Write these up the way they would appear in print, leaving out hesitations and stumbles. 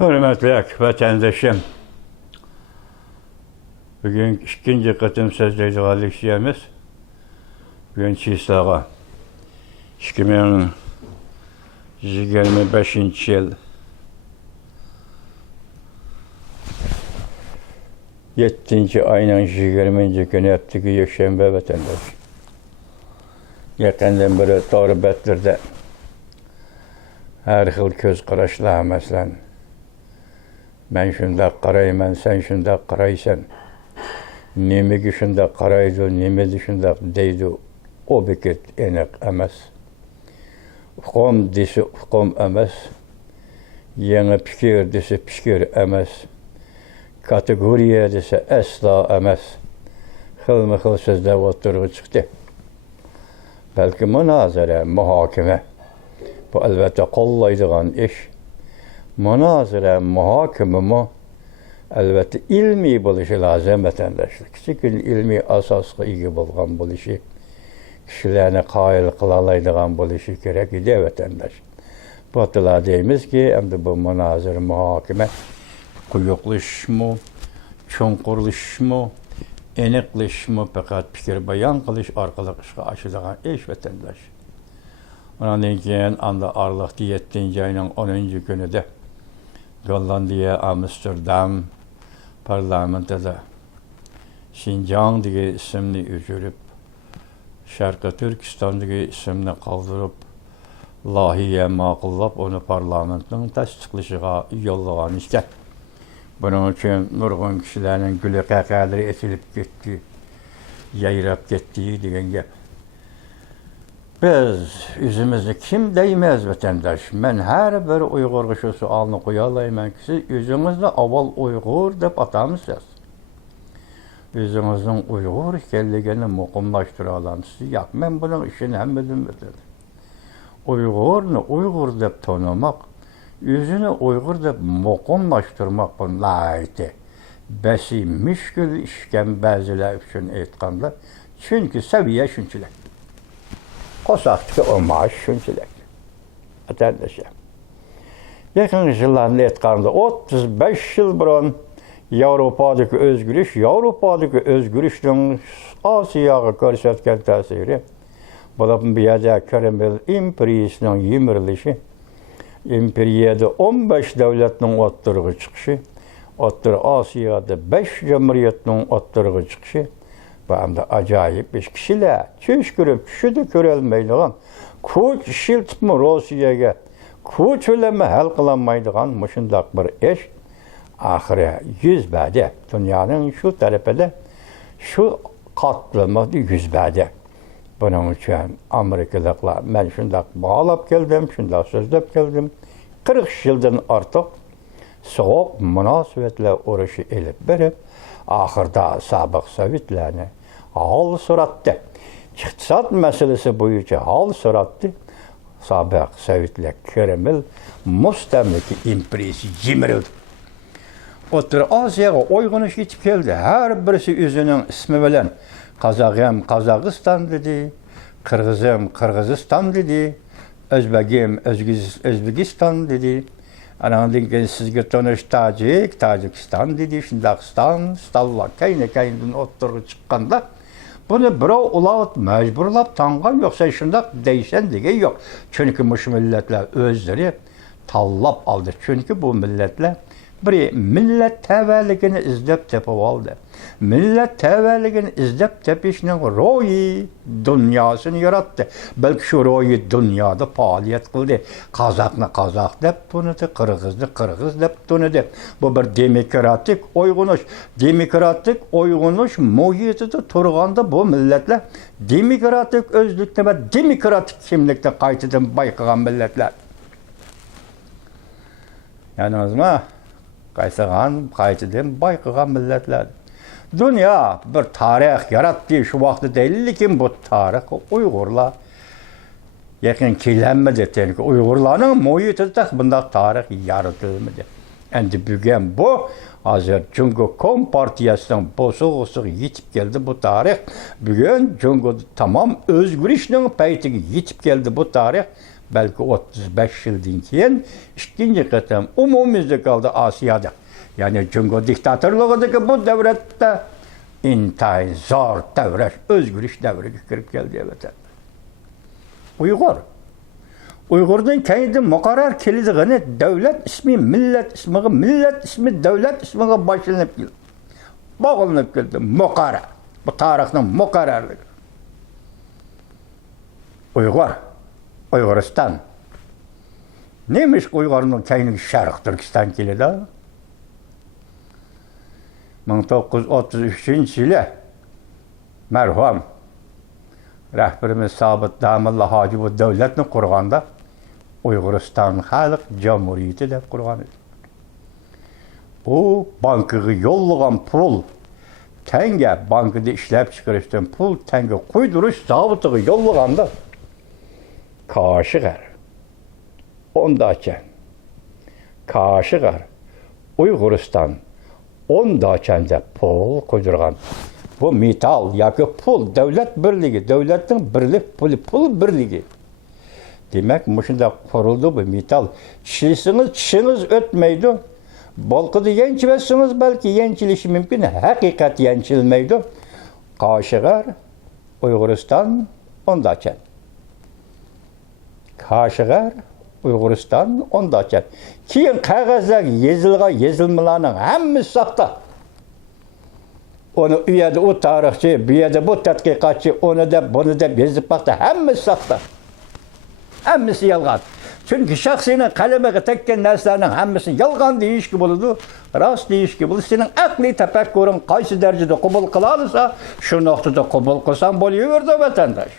Hürmetli vatandaşım, bugün ikinci katım sözleyicilik şeyimiz, bugün Çiğsağa, 2025 yıl 7. ayının 20. günü ettiği Yekşembe vatandaş. Yakından beri doğru betlerde her xil göz qarashlar məsələn. Mən şunda qarayman, sen şunda qaraysan. Nemigi şunda qaraydı, nemedi şunda deydi. O bekit enek emas. Uqom desi uqom emas. Yeni fikir desi fikir emas. Kategoriya desi asla emas. Xilma-xil sözler oturğu çıxdı. Belki münazara, muhakeme. Bu elbette kollaydıgan iş. Münazara, muhakeme mu? Elbette ilmi buluşu lazım vatandaşlık. Çünkü ilmi asaslı iyi bulgan buluşu. Kişilerine kail kılalaydıgan buluşu gerek idi vatandaş. Bu atıla deyimiz ki, hem de bu münazara, muhakeme kuyukluş mu, çunkurluş mu, enikliş mu, fakat fikir bayan kılış, arkalık işe aşıdıgan iş vatandaş. Ondan keyin anda Aralık 7. ayının 10. günü de Gollandiya, Amsterdam parlamentida Şinjan degi isimni o'chirib, Sharqi Turkiston degi isimni qoldirib, loyiha ma'qullab, uni parlamentning tasdiqlashiga yo'llagan ekan. Buning uchun nurg'un kishilarning guli qaqalari esilib ketdi, yayrab ketdi degan gap. Biz yüzümüzü kim değmez vatandaş? Ben her bir Uygur şu sualını koyalayım ki siz yüzünüzde aval Uygur deyip atamısınız. Yüzünüzün Uygur kelligini mukumlaştıralım siz. Yok, ben bunun işini hem bildim. Uygur'unu Uygur deyip tanımak, yüzünü Uygur deyip mukumlaştırmak bunun layıktı. Besi müşkül işken bazılar için etkanlar. Çünkü seviye şunçiler. Kosak'taki o maaş şunçilik. Vatandaşa. Yakın yıllarında etkanında 35 yıl burun Avrupa'daki özgürlüşün Asya'ya gösterken tesiri. Bu bir yerde Kerimel İmperiyasının yemirilişi, İmperiyada 15 devletinin ottırığı çıkışı, Asya'da 5 cumhuriyetinin ottırığı çıkışı, bu hem de acayip bir kişiler. Çüş görüp, şu da görülmeydiğen, kuç şiltmi Rusya'ya, kuç ölemi hal kılanmaydiğen muşundak bir iş, ahire yüzbede, dünyanın şu tarafında, şu katlamı yüzbede. Bunun için Amerikalıklar, ben şundak bağlap geldim, şundak sözlep geldim, 40 yıldan artık soğuk münasibetle uğraşı elip verip, ahırda sabık Sovyetlerini hal surattı. İktisat meselesi boyunca hal surattı. Sabık Sovyetler Kreml müstemleke imperiyası yemirildi. Otur Asya'ya oygunuş yetip geldi. Her birisi yüzünün ismi bilen Kazağım Kazakistan dedi, Kırgızım Kırgızistan dedi, Özbegim Özbekistan dedi. Anadolu'da sizge tanış Tacikistan dedi, Hindistan, Slovakiya'nın oturup çıkkanda bunu birov ulavut mecburlap tangan yoksa şundak değişen dege yok. Çünkü muş milletler özleri tallap aldı. Çünkü bu milletler bir millet tevelligini izlep tepip aldı. Millet tevelligini izlep tepişinin royi dünyasını yarattı. Belki şu royi dünyada faaliyet kıldı. Kazakını Kazak dep tunudu, Kırgızını Kırgız dep tunudu. Bu bir demokratik oygunuş. Demokratik oygunuş muhitide turganda bu milletler demokratik özlükte ve demokratik kimlikte kaytıdan baykagan milletler. Yalnız mı? Kaytıdan baykagan milletler. Dünya bir tarih yarattı şu vakti değil ki bu tarih Uygurlar yakın kilenmedi ki Uygurların muhitinde bunda tarih yaratılmadı. Endi bugün bu hazır Cumhuriyet Kompartiyasının bozuğusu yetip geldi bu tarih. Bugün Cumhuriyet tamam özgürlüğünün peytine yetip geldi bu tarih. balki 35 yildan keyin ikkinchi qatam umumiyda qoldi Osiyoda. Ya'ni Jungo diktatorligidagi bu davlatda intayin zo'r davr, o'zgarish davriga kirib keldi vatan. Uyg'urdan keyingi muqarrar keladigan davlat ismi millat ismi davlat ismiga boshlanib keldi. Bağlanıp geldi. Muqara. Bu tarixning muqarrarligi. Uyg'uriston. Neymiş Uyg'urning keyingi Sharq Turkiston keladi? 1933-yili marhum rahbarimiz Sobit Damilla Hoji bu davlatni qurganda Uyg'uriston Xalq Jamhuriyati deb qurgan edi. Bu bankaga yollagan pul, tenge bankada ishlab chiqarishdan pul tenge qo'ydirish zavodiga yollaganda Kashgar, Kashgar, Uyg'uriston deb pul qo'ydirgan. Bu metal yoki pul, davlat birligi, davlatning pul birligi. Demak, shunday qurildi bu metal. Tishing'iz o'tmaydi. Balqıda yençilsiniz belki yençilişi mümkün. Hakikat yençilmeydi. Kashgar, Uyg'uriston ondaçan. Kashgar, Uyg'uriston ondaçan. Keyin qog'ozda yezilmalarning hammasi soxta. Onu uyada o tarixchi, bu yerda bu tadqiqotchi, onu da bunu da yezib baqdi, hammasi soxta. Hammasi yolg'on. Çünkü şahsinin kalemiga tekken narsalarning hammasi yolg'on deyishga bo'ladi, rost deyishga bo'ladi. Sening aqliy tafakkuring qaysi darajada qabul qila olsa, shu nuqtada qabul qilsang bo'laverdi vatandosh.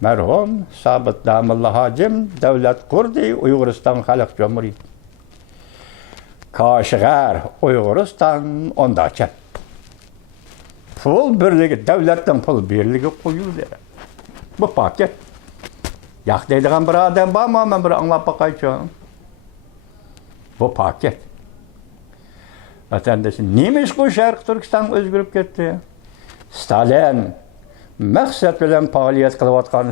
Marhum Sobit Damilla Hojim davlat qurdi, Uyg'uriston Xalq Jamhuriyati. Kashgar, Uyg'uriston ondacha. Pul birligi, davlatning pul birligi qo'yildi. Bu paket. Yaxtaydigan bir adam bormi? Men bir anglab boqaychi. Bu paket. Vatandoshim, nemish bu Sharq Turkiston o'zgarib ketdi? Stalin maqsad bilan faoliyat qilayotgan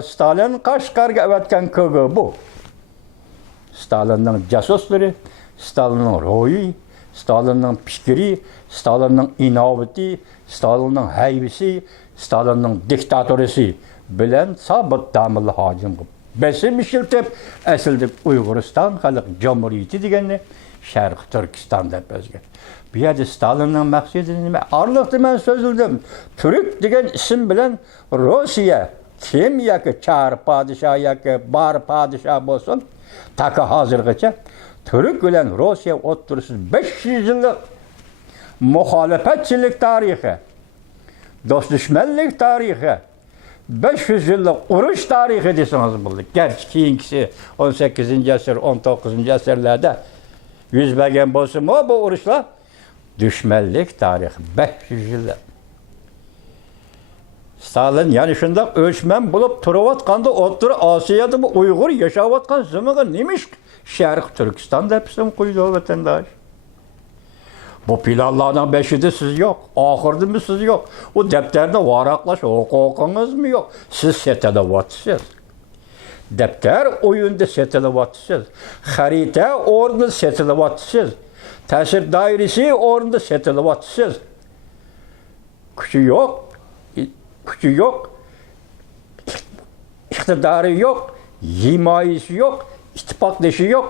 Stalin Qashqarga avatgan KGB. Stalinning jasuslari, Stalinning ro'yi, Stalinning fikri, Stalinning inovati, Stalinning haybisi, Stalinning diktatorisi bilan Sobit Damilla Hojim besim ishiltib, aslida Uyg'uriston Xalq Jamhuriyati deganni Sharq Turkiston deb o'zgardi. Bu yerda Stalinning maqsadi nima? Orliqda men so'zildim. Turk degan ism bilan Rossiya kim yoki char podshoh yoki bar podshoh bo'lsin, taka hozirgacha Turk bilan Rossiya o'ttirisiz 500 yillik muxolifatchilik tarixi, do'st dushmanlik tarixi, 500 yillik urush tarixi desangiz bo'ladi. Garchi keyingisi 18-asr, 19-asrlarda yuz bergan bo'lsa-mu bu urushlar dushmanlik tarixi 500 yillik. Stalin yani shundoq o'chman bo'lib turayotganda O'rta Osiyoda bu Uyg'ur yashayotgan zimiga nemish Sharq Turkiston deb ism qo'ydi vatandosh. Bu planlarning beshida siz yo'q, oxirida siz yo'q. O daftarda varaqlash huquqingiz yo'q. Siz setilyapsiz. Daftar o'yinda setilyapsiz. Xarita o'rnida setilyapsiz. Ta'sir doirasi o'rnida setilyapsiz. Kuchi yo'q, iqtidori yo'q, himoyasi yo'q, ittifoqdoshi yo'q,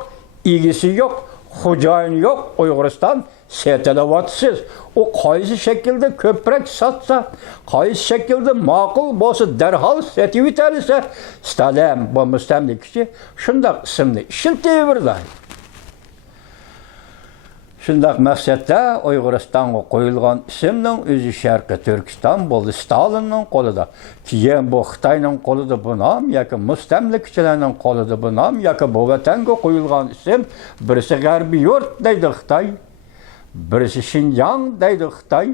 egisi yo'q, xo'jayin yo'q. Uyg'uriston setilyapsiz. O qaysi shaklda ko'proq sotsa, qaysi shaklda ma'qul bo'lsa darhol setib yutarsa, Stalin bu mustamlikachi shundoq ismni ishiltaverdi. Shundoq maqsadda Uyg'uristonga qo'yilgan ismning o'zi Sharqi Turkiston bo'ldi, Stalinning qo'lida. Keyin bu Xitoyning qo'lida bu nom yoki mustamlikachilarning qo'lida bu nom yoki bu vatanga qo'yilgan ism, birisi G'arbiy yurt deydi Xitoy, birisi Xinjiang deydi Xitoy,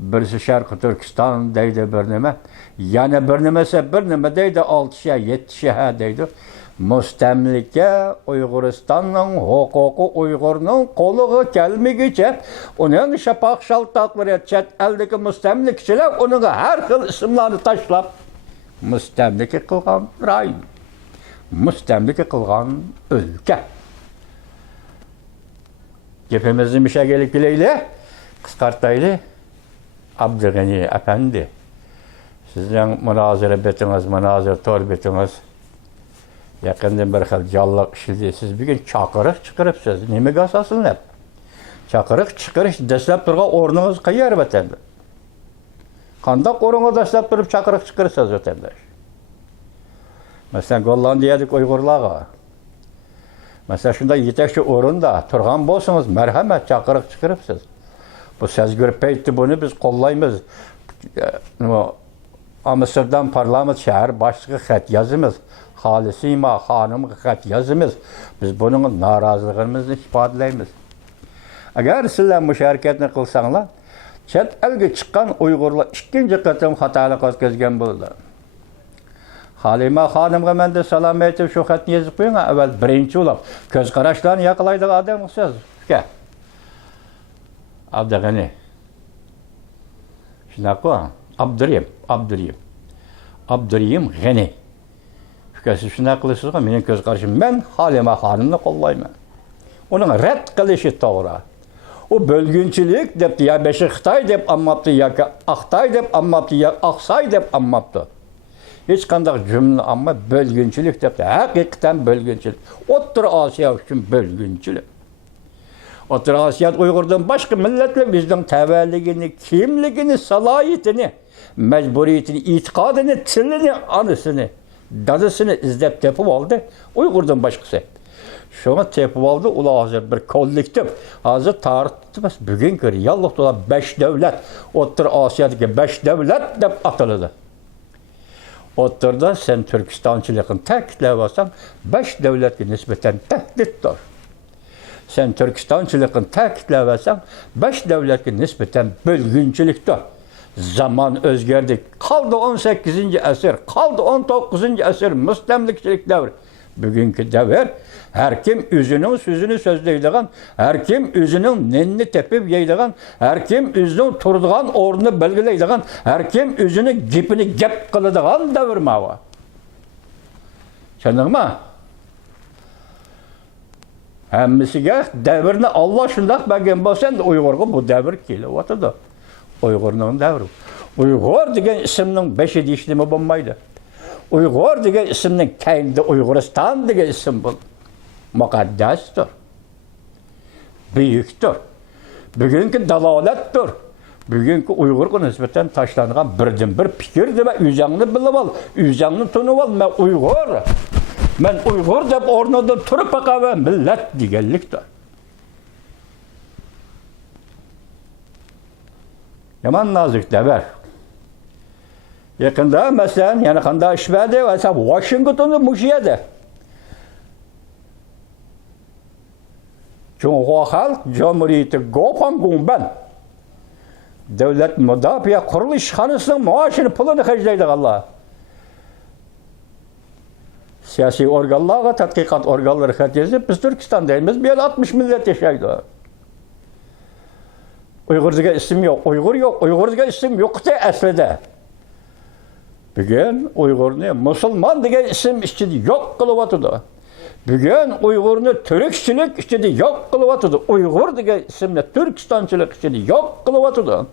birisi Şarkı Türkistan deydi bir nime. Yani bir nimese bir nime deydi 6'şa 7'şe deydi. Müstemlike Uyguristan'ın hukuku Uygur'un koluğu gelmegiçe onun şapak şaltakları çet eldeki müstemlikçiler onun her xil isimlerini taşlap müstemlike kılgan rayon, müstemlike kılgan ülke. Gepimizin bir şey gelip gileyle, kıskartaylı Abdülgani Efendi. Sizin münazara betiniz, münazara tor betiniz. Yakından bir xil jallık işildi. Siz bir gün çakırık çıkarıpsınız. Nime asasın hep? Çakırık çıkarış deslep durga ornunuz kıyar vatandaş. Kandak orunu deslep durup çakırık çıkarırsınız vatandaş. Mesela Gollandiya'dık Uygurlağa. Mesela şunda yetekçi orunda turgan bolsunuz, merhamet çakırık çıkarıpsınız. Bu söz görüp etti bunu biz kollayımız. Mısır'dan parlament şehir başlığı xat yazımız. Halisima hanım xat yazımız. Biz bunun narazılığımızı ifadələyimiz. Eğer sizler müşareketini kılsanlar, chet elge çıkan Uygurlar ikinci katım hatalı qazgazgan buldu. Halima hanımga men de salam aytib şu xatni yazıp qo'ying. Avval birinchi ulab ko'z qarashlarni yaqlaydigan odam o'xshaysiz. Ke. Abdug'ani. Shunaqa Abdurrahim G'ani. Fikirsiz shunaqa qilasiz, mening ko'z qarashim men Halima xonimni qo'llayman. Uning rad qilishi to'g'ri. O bölgünçülük depti ya beşi Xitay dep anmaptı ya Aqtay dep anmaptı ya Aqsay dep anmaptı. Hiç kandak cümle ama bölgünçülük depti. Hakikaten bölgünçülük. Otur Asya için bölgünçülük. Otur Asya Uygur'dan başka milletle bizden tevelligini, kimligini, salayetini, mecburiyetini, itikadını, tilini, anısını, dadısını izlep tepip aldı. Uygur'dan başkası. Şuna tepip aldı, ula hazır bir kollektif. Hazır tarihimiz bugünkü reallıkta olan 5 devlet, Otur Asya'daki 5 devlet dep atıldı. Oturda sen Türkistançılıkını ta'kidleyemezsen 5 devletke nispeten tehdittir. Sen Türkistançılıkını ta'kidleyemezsen 5 devletke nispeten bölgünçülüktir. Zaman özgerdi. Kaldı 18. asır, kaldı 19. asır müstemlikçilik devri. Bugünkü devir, her kim üzünün sözünü sözleydiğin, her kim üzünün nenini tepip yeydiğin, her kim üzünün turduğun orunu belgeleydiğin, her kim üzünün gipini gep kılıdığın devir mava. Çanık mı? Hemmisige devirini Allah şundak belgen bolsan da Uygur'a bu devir keli otadı. Uygur'un devri. Uygur degen isimnin 5'i dişlimi bulmaydı. Uygur degen isimnin kendi Uyguristan degen isim bu. Mukaddestir. Büyüktür. Bugünkü dalalettir. Bugünkü Uygur'a nispeten taşlanılan birden bir fikirdi ve üzerini bilip al. Üzerini tanıp al. Men Uygur dep ornadan turup baqa ve millet degenliktir. Yaman nazik dever. Yakında mesela yani kanda işbede ve Washington'da müşiyede. Cumhuriyet Halk Cumhuriyeti Gopangumban devlet müdafiye kuruluş hanısının maaşını pulunu harcaydı Allah. Siyasi organlara, tatkikat organları hatırlayıp biz Türkistan'dayız. Bir 60 millet yaşaydı. Uygur'da isim yok, Uygur yok, Uygur'da isim yoktu aslında. Bugün Uygur'un Müslüman diye isim içinde yok kılıvatıdı. Bugün Uygur'un Türkçülük içinde yok kılıvatıdı. Uygur diye isimle Türkistançılık içinde yok kılıvatıdı.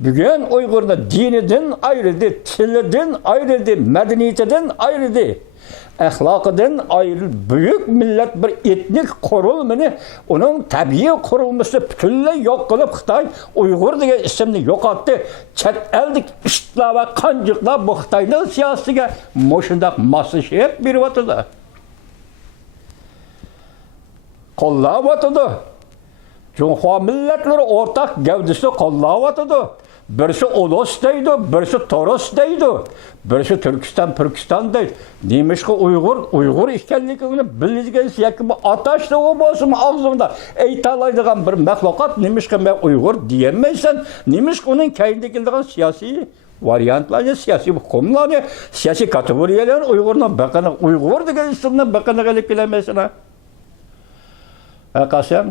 Bugün Uygur'un diniden ayrıldı, tilinden ayrıldı, medeniyetinden ayrıldı. Ahlakıdan ayrı büyük millet bir etnik kurulmanı onun tabii kurulması bütünle yok kılıp Xitay Uygur diye isimni yok attı. Çet eldik işitler ve kancıklar bu Xitay'ın siyasıga moşundak masışıp bir vatıdı. Kolla vatıdı. Cumhuriyet milletleri ortak gövdesi kolla vatıdı. birisi Olos deydi, birisi Toros deydi, birisi Türkistan deydi. Neymiş ki Uygur işkenlikini bildiğiniz yoki bu ataşlı o bolsun ağzında aytalaydigan bir mahlukat neymiş ki ben Uygur diyemeysen, neymiş ki onun kendikildiğin siyasi variantlarını, siyasi hukumlarını, siyasi kategoriyalarını Uygur'dan bakana, Uygur degan isimden bakana gelip bilemezsin ha. Qasam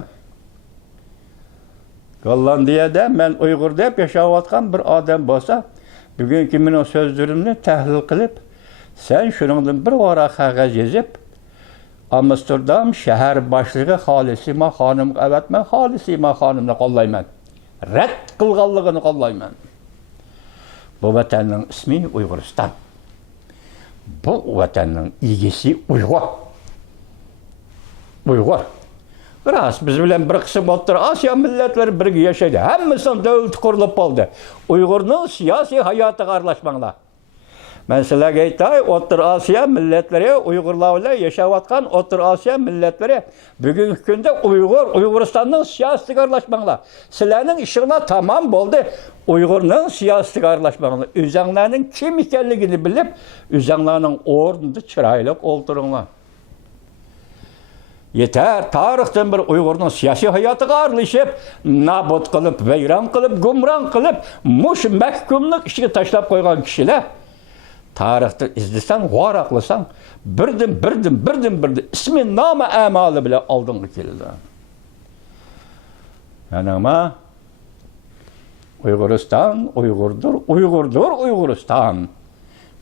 Gollandiyada men Uygur deb yaşayotgan bir odam bo'lsa, bugungi mening so'zlarimni tahlil qilib, sen shuningdan bir vara qog'oz yozib, Amsterdam shahar boshlig'i Xolisima xonim, evet men Xolisima xonimni qo'llayman. Rad qilganligini qo'llayman. Bu vatanning ismi Uyg'uriston. Bu vatanning egisi Uyg'ur. Uyg'ur. Ras biz bilan bir qism O'rta Osiyo millatları birga yashaydi. Hammasining davlat qurilib qoldi. Uyg'urning siyosiy hayotiga aralashmanglar. Men sizlarga aytay, O'rta Osiyo millatları Uyg'urlar bilan yashayotgan O'rta Osiyo millatları bugungi kunda Uyg'uristonning siyosatiga aralashmanglar. Sizlarning ishinglar tamam bo'ldi. Uyg'urning siyosatiga aralashmanglar. O'zinglarning kim ekanligini bilib, o'zinglarning o'rnida chiroyli o'ltiringlar. Yeter, tarixten bir Uygur'un siyasi hayatıga aralashib, nabut qilib, vayron qilib, gumron qilib, mush mahkumlik ishiga tashlab qo'ygan kishilar tarixda izlasan, varaqlasan, birdan ismi, nomi, amali bilan oldinga keldi. Yani ama Uyg'uriston, Uyg'uriston.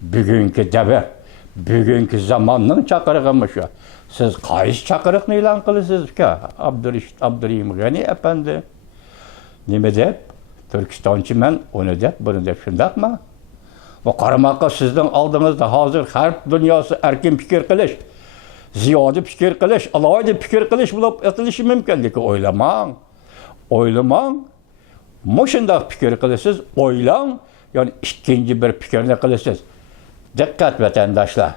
Bugungi davr, bugungi zamonning chaqirig'i shu. Siz qaysi chaqiriqni e'lon qilasiz ki? Abdurahim G'ani efendi. Nima deb? Turkistonchiman, uni deb, buni deb shundaqmi? Bu qaramoqqa sizning oldingizda hozir harb dunyosi erkin fikr qilish, ziyoda fikr qilish, alohida fikr qilish bo'lib aytilishi mumkin, lekin o'ylamang. Mushundaq fikr qilasiz, o'ylang, ya'ni ikkinchi bir fikrni qilasiz. Diqqat vatandoshlar.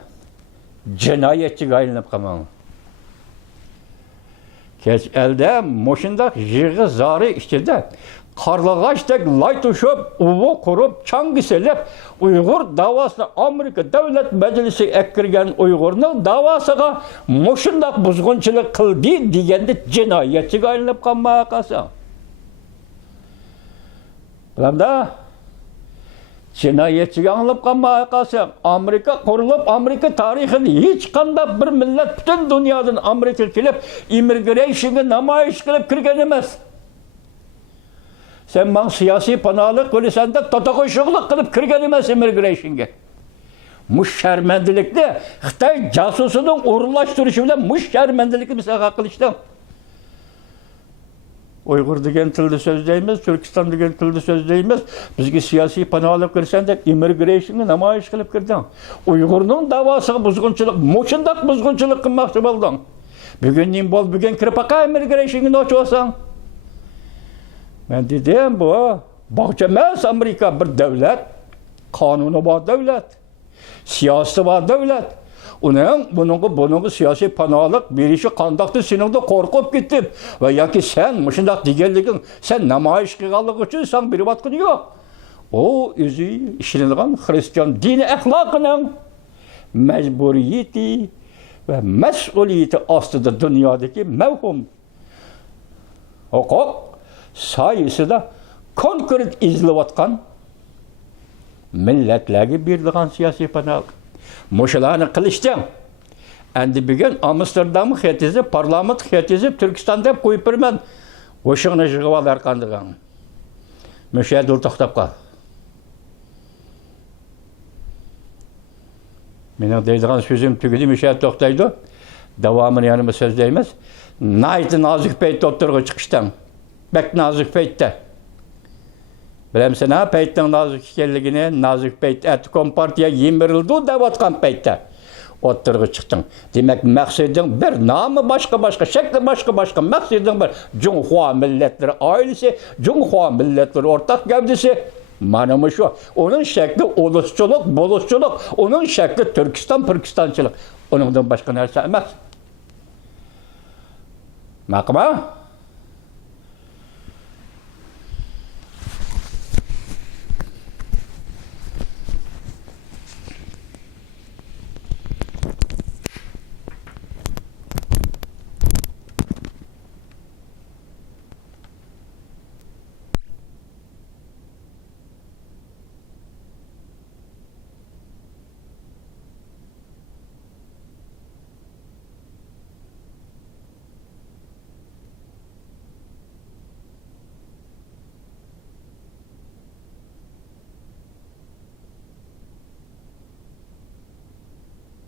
Jinoyatchiga aylanib qolmang. Kech elde mushundaq yig'i zori ichida qarlag'achdek lay tushib, uvu qurib, changisilib, Uyg'ur davosini Amerika davlat majlisiga akirgan Uyg'urning davosiga mushundaq buzg'unchilik qildi deganda jinoyatchiga aylanib qolmay qolsang. Bilamda jinoyatchiga aylanib qolmay qolsang, Amerika qurilib, Amerika tarixida hech qanday bir millat butun dunyodan Amerika kelib, immigrationga namoyish qilib kirgan emas. Sen man siyosiy panohlik bo'lasan deb totoqo'shiqlik qilib kirgan emas immigrationga. Mush sharmandalikni Xitoy jasusining o'rinlashtirishi bilan mush sharmandalikni misol qilishdi. Uyghur degan tilda so'zlaymiz, Turkiston degan tilda so'zlaymiz. Bizga siyosiy panohlik qilsan deb immigrationga namoyish qilib kirding. Uyg'urning davosiga buzg'unchilik, mushundaq buzg'unchilik qilmoqchi bo'lding. Bugun nim bo'l, bugun kirib baqa immigrationga ochib olsang. Men dedim bu bog'cha emas, Amerika bir davlat, qonuni bor davlat, siyosati bor davlat. Bunun siyosiy panohlik berishi qandoqdir seningda qo'rqib ketib va yoki sen mushundaq deganliging, sen namoyish qilganlik uchun sen berayotgani yo'q. O o'zi ishlangan xristian dini axloqining majburiyati va mas'uliyati ostida dunyodagi mavhum huquq soyasida konkret izlayotgan millatlarga berilgan siyosiy panohlik. Muşalarını qilishdi. Endi bugun Amsterdam xetizi, parlament xetizi Turkistonda qo'yib berman. O'shini yig'ib olar qandigan. Müşahidul to'xtab qol. Mening deydigan so'zim tugadi, müşahid to'xtaydi. Davomini yana so'zlaymiz. Nayt nozik paytda o'tirg'i chiqishdan. Bak nozik paytda. Bilemsen ha, paytdan nazik ekanligini, nazik payt Kompartiya yemirildi deyotgan paytda o'tirg'i chiqding. Demak, maqsading bir, nomi boshqa, shakli boshqa, maqsading bir. Junxo millatlari oilasi, Junxo millatlari o'rtaq gavdasi mana shu. Uning shakli uluschilik, bo'lishchilik, uning shakli Turkistonchilik. Uningdan boshqa narsa emas. Maqma?